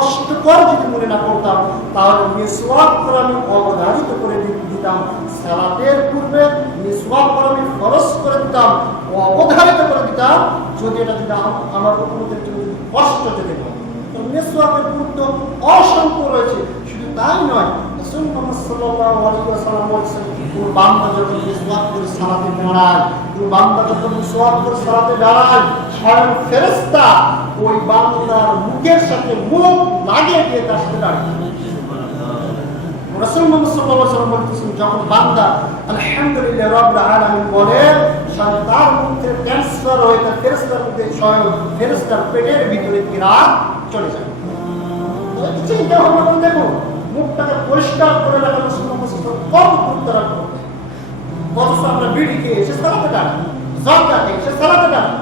কষ্টকর যদি মনে না করতাম, তাহলে মিসওয়াক করা আমি অবধারিত করে দিতাম। সালাতের পূর্বে মিসওয়াক করা আমি ফরজ করে দিতাম, অবধারিত করে দিতাম, যদি এটা যদি আমার উম্মতের জন্য কষ্ট যেতে হয়। তো মিসওয়াকের গুরুত্ব অসংখ্য রয়েছে। শুধু তাই নয়, রাসূল মুহাম্মদ সাল্লাল্লাহু আলাইহি ওয়াসাল্লাম বলেছেন, কোন বান্দা যখন মিসওয়াক করে সালাতে দাঁড়ায়, কোন বান্দা যখন মিসওয়াক করে সালাতে দাঁড়ায়, স্বয়ং ফেরেশতা ওই বান্দার মুখের সাথে মুখ লাগিয়ে দিয়ে তার সাথে দাঁড়ায়। রাসূল মুহাম্মদ সাল্লাল্লাহু আলাইহি ওয়াসাল্লাম বলেছেন, যখন বান্দা আলহামদুলিল্লাহ রাব্বিল আলামিন বলে, তার মুখ থেকে ট্রান্সফার হয়ে তার ফেরেশতার মধ্যে স্বয়ং ফেরেশতার পেটের ভিতরে কিরাত চলে যায়। চিন্তা ভাবনা করে দেখো, মুখটাকে পরিষ্কার করে রাখার রাসূল মুহাম্মদ সাল্লাল্লাহু আলাইহি ওয়াসাল্লাম কম গুরুত্ব রাখতো। অথচ আমরা বিড়ি খেয়ে এসে সালাতে দাঁড়াই, জর্দা খেয়ে এসে সালাতে দাঁড়াই।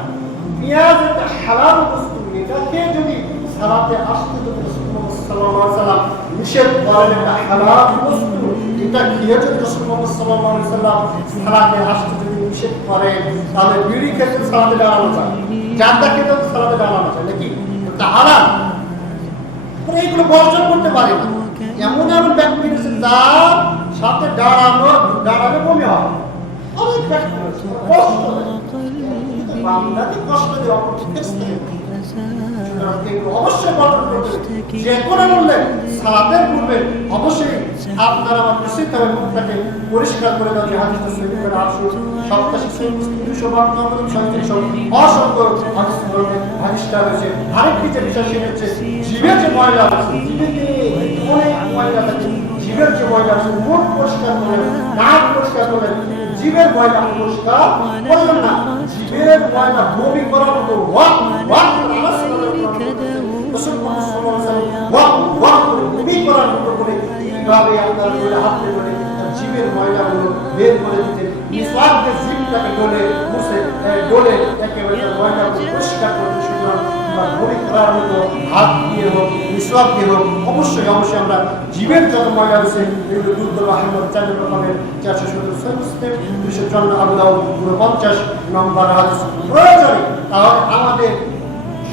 পেঁয়াজ একটা হালাল বস্তু, এটা খেয়ে যদি সালাতে আসতে যদি রাসূল মুহাম্মদ সাল্লাল্লাহু আলাইহি ওয়াসাল্লাম নিষেধ করেন, একটা হালাল বস্তু এটা খেয়ে যদি রাসূল মুহাম্মদ সাল্লাল্লাহু আলাইহি ওয়াসাল্লাম সালাতে আসতে যদি নিষেধ করেন, তাহলে বিড়ি খেয়ে সালাতে দাঁড়ানো যায়, জর্দা খেয়ে সালাতে দাঁড়ানো যায় নাকি? এটা হারাম। এইগুলো বর্জন করতে পারে না। এমন এমন ব্যক্তি রয়েছে তার সাথে দাঁড়ালে বমি হয়। অনেক ব্যক্তি রয়েছে কষ্ট দিয়ে অবশ্যই বর্জন করতে হবে। যে কোনো মূল্যে সালাতের পূর্বে অবশ্যই আপনারা আমার নিশ্চিত হবে মুখটাকে পরিষ্কার করে দেওয়া। হাদিসটা সহিহ করে 887 অসংখ্য হাদিসটা রয়েছে। আরেকটি যে বিষয় সেটা হচ্ছে জিভের যে ময়লা আছে, জিভেতে অনেক ময়লা থাকে, জিভের যে ময়লা আছে মুখ পরিষ্কার করলেন, নাক পরিষ্কার করলেন, জিভের ময়লা পরিষ্কার করলেন না, জিভের ময়লা বমি করার মতো জীবের ময়লাগুলো বের করে দিতে, জীবটাকে ডলে মুছে ডলে একেবারে ময়লাগুলো পরিষ্কার করতে, সুতরাং বমি করার মতো হাত দিয়ে হোক, মিসওয়াক দিয়ে হোক, অবশ্যই আমরা জীবের যত ময়লা আছে এগুলো দূর করবো। আহমদ 4 রকমের 417 মুসলিম 254 আবু দাউদ 49 নম্বর হাদিস প্রয়োজনে। তাহলে আমাদের